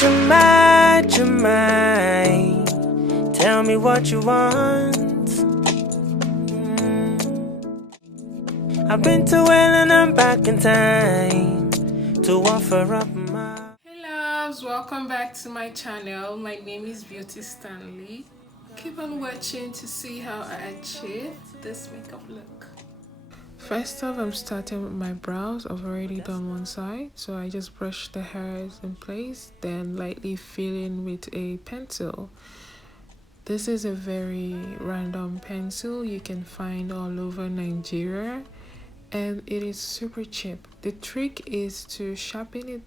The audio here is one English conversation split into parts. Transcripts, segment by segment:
JUMAI, JUMAI, tell me what you want. I've been to hell and I'm back in time to offer up my... Hey loves, welcome back to my channel. My name is Beauty Stanley. Keep on watching to see how I achieve this makeup look. First off, I'm starting with my brows. I've already done one side, so I just brush the hairs in place, then lightly fill in with a pencil. This is a very random pencil you can find all over Nigeria, and it is super cheap. The trick is to sharpen it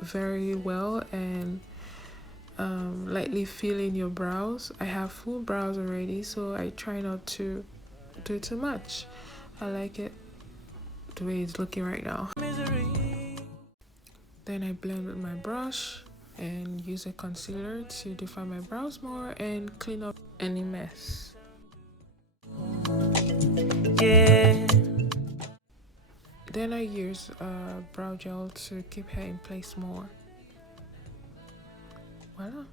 very well and lightly fill in your brows. I have full brows already, so I try not to do too much. I like it the way it's looking right now. Then I blend with my brush and use a concealer to define my brows more and clean up any mess. Yeah. Then I use brow gel to keep hair in place more. Voila.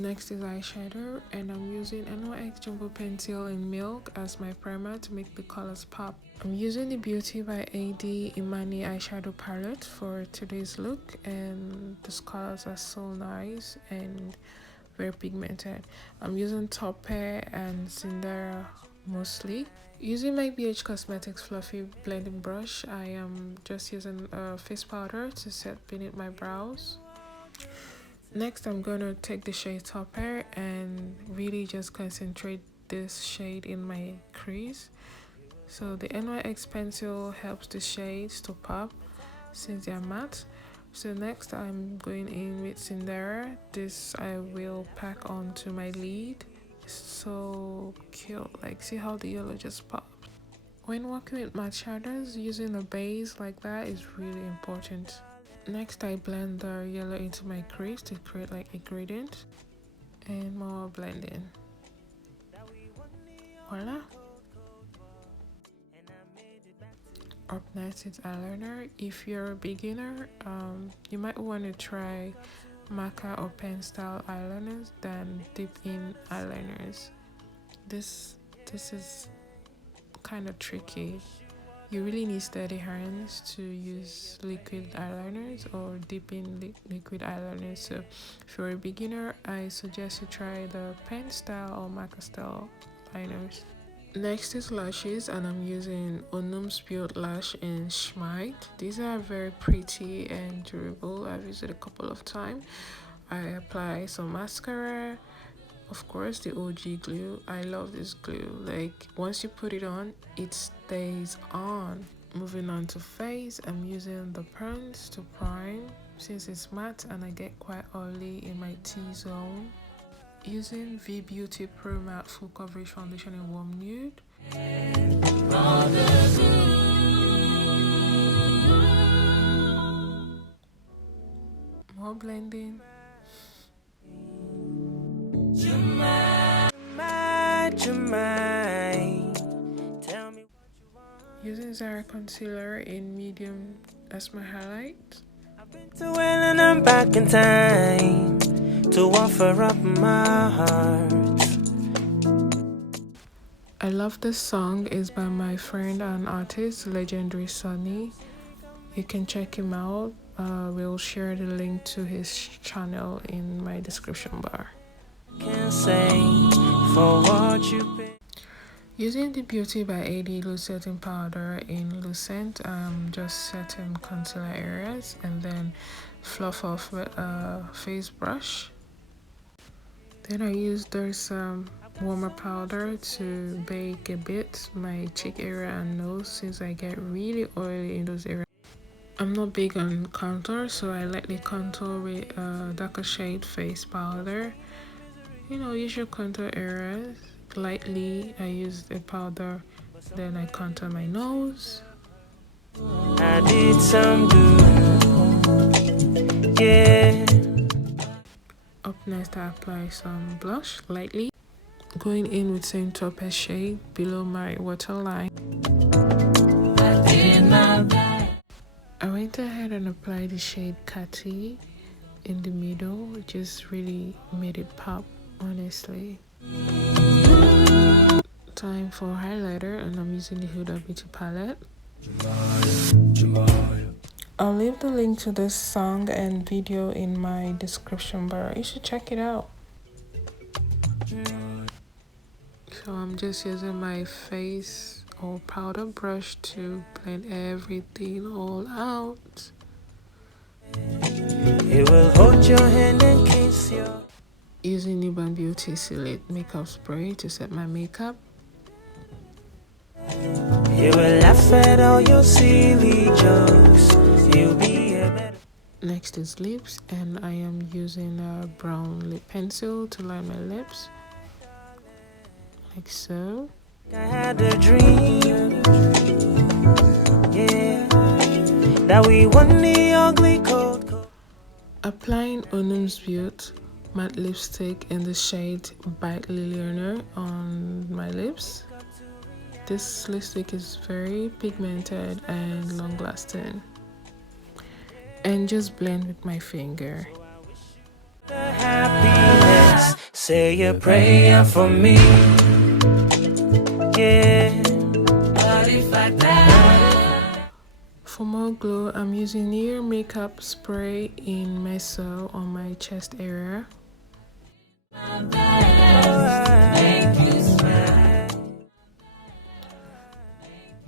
Next is eyeshadow, and I'm using NYX Jumbo Pencil in Milk as my primer to make the colors pop. I'm using the Beauty by AD Imani eyeshadow palette for today's look, and these colors are so nice and very pigmented. I'm using Taupe and Cinderella mostly. Using my BH Cosmetics fluffy blending brush, I am just using a face powder to set beneath my brows. Next, I'm going to take the shade Taupe and really just concentrate this shade in my crease. So the NYX pencil helps the shades to pop since they are matte. So next, I'm going in with Cinderella. This I will pack onto my lid. So cute, like see how the yellow just popped. When working with matte shadows, using a base like that is really important. Next, I blend the yellow into my crease to create like a gradient and more blending. Voila. Up next is eyeliner. If you're a beginner, you might want to try marker or pen style eyeliners than dip in eyeliners. This is kind of tricky. You really need steady hands to use liquid eyeliners or dip in liquid eyeliners. So if you're a beginner, I suggest you try the pen style or marker style liners. Next is lashes, and I'm using Onum Spilled Lash in Schmite. These are very pretty and durable. I've used it a couple of times. I apply some mascara, of course the OG glue. I love this glue. Like once you put it on, it stays on. Moving on to face, I'm using the Prince to prime since it's matte and I get quite oily in my T-zone. Using V Beauty Pro Matte Full Coverage Foundation in Warm Nude. More blending. JUMAI, JUMAI, tell me what you want. Using Zara Concealer in medium as my highlight. I've been to hell and I'm back in time to offer up my heart. I love this song. It's by my friend and artist, legendary SUNI. You can check him out. We'll share the link to his channel in my description bar. Can't say for what you've been. Using the Beauty by AD Loose Setting Powder in Lucent, just setting concealer areas and then fluff off with a face brush. Then I used this warmer powder to bake a bit my cheek area and nose since I get really oily in those areas. I'm not big on contour, so I lightly contour with a darker shade face powder. You know, use your contour areas lightly. I use the powder, then I contour my nose. I did some good, yeah. Up next, I apply some blush lightly, going in with same Taupe shade below my waterline. I went ahead and applied the shade Catty in the middle. It just really made it pop, honestly. Time for highlighter, and I'm using the Huda Beauty palette. I'll leave the link to this song and video in my description bar. You should check it out. So I'm just using my face or powder brush to blend everything all out. It will hold your hand and kiss your. Using Urban Beauty Select makeup spray to set my makeup. You will laugh at all your silly jokes. You'll be a better. Next is lips, and I am using a brown lip pencil to line my lips, like so. I had a dream, yeah, that we won the ugly cold. Applying Onum's Beauty matte lipstick in the shade Bite Liliana on my lips. This lipstick is very pigmented and long lasting. And just blend with my finger. The happiness, say a prayer for me, yeah. But if I die. For more glow, I'm using Near Makeup Spray in Meso on my chest area.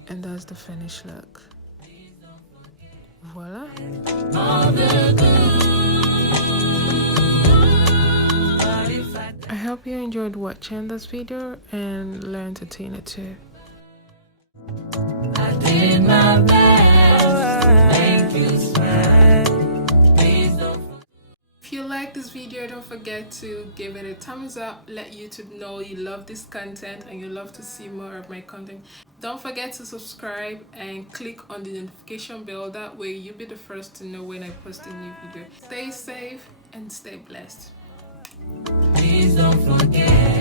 And that's the finished look. Voila. I hope you enjoyed watching this video and learned a thing or two. I did my best. Thank you, smile. Please don't. If you like this video, don't forget to give it a thumbs up. Let YouTube know you love this content and you love to see more of my content. Don't forget to subscribe and click on the notification bell. That way you'll be the first to know when I post a new video. Stay safe and stay blessed. Please don't forget.